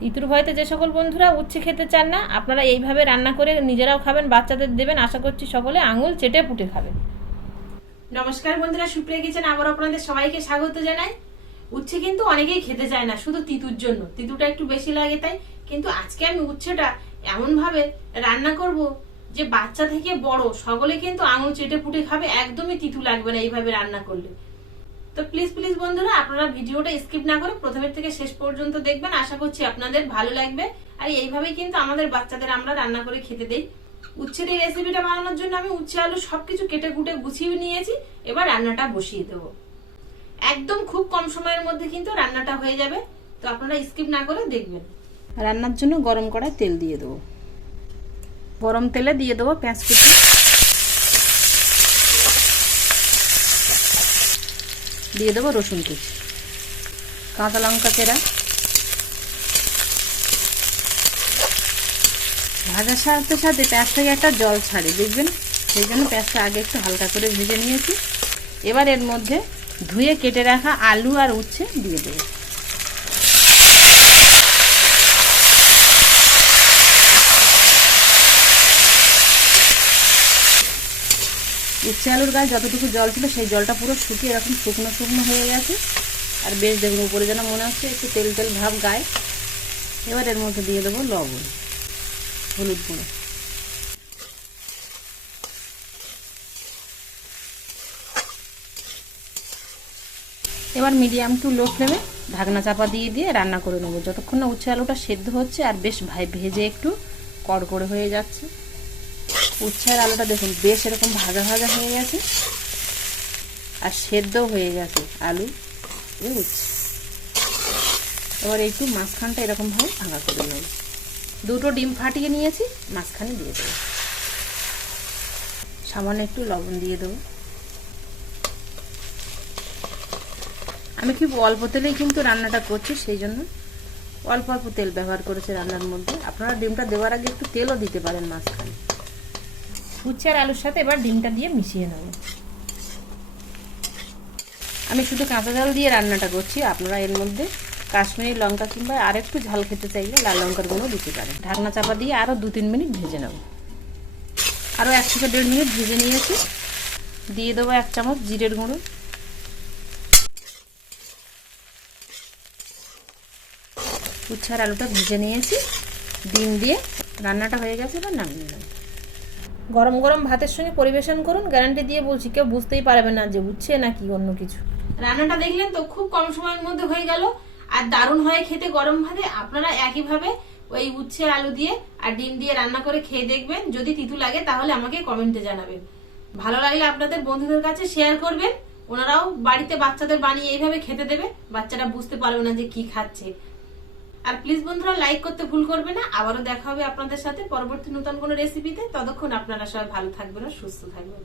তিতুর ভয়তে যে সকল বন্ধুরা উচ্ছে খেতে চান না, আপনারা এইভাবে রান্না করে নিজেরাও খাবেন, বাচ্চাদের দেবেন। আশা করছি সকলে আঙুল চেটে পুটে খাবেন। নমস্কার বন্ধুরা, সুপ্রিয়া কিচেন আবার আপনাদের সবাইকে স্বাগত জানাই। উচ্ছে কিন্তু অনেকেই খেতে চায় না, শুধু তিতুর জন্য। তিতুটা একটু বেশি লাগে তাই। কিন্তু আজকে আমি উচ্ছেটা এমন ভাবে রান্না করব যে বাচ্চা থেকে বড় সকলে কিন্তু আঙুল চেটে পুটে খাবে, একদমই তিতু লাগবে না এইভাবে রান্না করলে। তো প্লিজ প্লিজ বন্ধুরা, আপনারা ভিডিওটা স্কিপ না করে প্রথমের থেকে শেষ পর্যন্ত দেখবেন। আশা করছি আপনাদের ভালো লাগবে। আর এইভাবেই কিন্তু আমাদের বাচ্চাদের আমরা রান্না করে খেতে দেই। উচ্ছের এই রেসিপিটা বানানোর জন্য আমি উচ্ছে আলু সবকিছু কেটে কুটে গুছিয়ে নিয়েছি। এবার রান্নাটা বসিয়ে দেবো। একদম খুব কম সময়ের মধ্যে কিন্তু রান্নাটা হয়ে যাবে। তো আপনারা স্কিপ না করে দেখবেন। রান্নার জন্য গরম কড়াই তেল দিয়ে দেবো। গরম তেলে দিয়ে দেবো পেঁয়াজ কুচি, দিয়ে দেবো রসুন কুচি, কাঁচা লঙ্কা চেরা। ভাজার সাথে সাথে পেঁয়াজ থেকে একটা জল ছাড়ে, দেখবেন। সেই জন্য পেঁয়াজটা আগে একটু হালকা করে ভেজে নিয়েছি। এবার এর মধ্যে ধুয়ে কেটে রাখা আলু আর উচ্ছে দিয়ে দেবো। উচ্ছে আলুর গায়ে যতটুকু জল ছিল সেই জলটা পুরো শুকিয়ে এরকম শুকনো শুকনো হয়ে গেছে। আর বেশ দেখুন উপরে যেন মনে হচ্ছে একটু তেল তেল ভাব গায়ে। এবার এর মধ্যে দিয়ে দেবো লবণ, হলুদ গুঁড়ো। এবার মিডিয়াম টু লো ফ্লেমে ঢাকনা চাপা দিয়ে দিয়ে রান্না করে নেবো, যতক্ষণ না উচ্ছে আলুটা সেদ্ধ হচ্ছে আর বেশ ভেজে একটু কড়কড়ে হয়ে যাচ্ছে। উচ্ছে আর আলুটা দেখুন বেশ এরকম ভাজা ভাজা হয়ে গেছে আর সেদ্ধও হয়ে গেছে আলু উচ্ছে। এবার একটু মাঝখানটা এরকমভাবে ভাঙা করে নেব। দুটো ডিম ফাটিয়ে নিয়েছি, মাঝখানে দিয়ে দেবো। সামান্য একটু লবণ দিয়ে দেবো। আমি খুব অল্প তেলেই কিন্তু রান্নাটা করছি, সেই জন্য অল্প অল্প তেল ব্যবহার করেছি রান্নার মধ্যে। আপনারা ডিমটা দেওয়ার আগে একটু তেলও দিতে পারেন মাঝখানে। উচ্ছে আর আলুর সাথে এবার ডিমটা দিয়ে মিশিয়ে নেব। আমি শুধু কাঁচা ঝাল দিয়ে রান্নাটা করছি, আপনারা এর মধ্যে কাশ্মীরি লঙ্কা কিংবা আর একটু ঝাল খেতে চাইলে লাল লঙ্কার গুঁড়ো দিতে পারেন। ঢাকনা চাপা দিয়ে আরও 2-3 মিনিট ভেজে নেব। আরও 1 থেকে 1.5 মিনিট ভেজে নিয়েছি। দিয়ে দেবো 1 চামচ জিরের গুঁড়ো, উচ্ছে আর আলুটা ভেজে নিয়েছি। ডিম দিয়ে রান্নাটা হয়ে গেছে, এবার নামিয়ে নেব। গরম গরম ভাতের সঙ্গে পরিবেশন করুন, গ্যারান্টি দিয়ে বলছি কেউ বুঝতেই পারবে না যে উচ্ছে নাকি অন্য কিছু। রান্নাটা দেখলেন তো, খুব কম সময়ের মধ্যে হয়ে গেল আর দারুণ হয় খেতে গরম ভাতে। আপনারা একইভাবে ওই উচ্ছে আলু দিয়ে আর ডিম দিয়ে রান্না করে খেয়ে দেখবেন। যদি তিতু লাগে তাহলে আমাকে কমেন্টে জানাবেন। ভালো লাগলে আপনাদের বন্ধুদের কাছে শেয়ার করবেন, ওনারাও বাড়িতে বাচ্চাদের বানিয়ে এইভাবে খেতে দেবে। বাচ্চারা বুঝতে পারবে না যে কি খাচ্ছে। আর প্লিজ বন্ধুরা লাইক করতে ভুল করবে না। আবারও দেখা হবে আপনাদের সাথে পরবর্তী নতুন কোনো রেসিপিতে। ততক্ষণ আপনারা সবাই ভালো থাকবেন আর সুস্থ থাকবেন।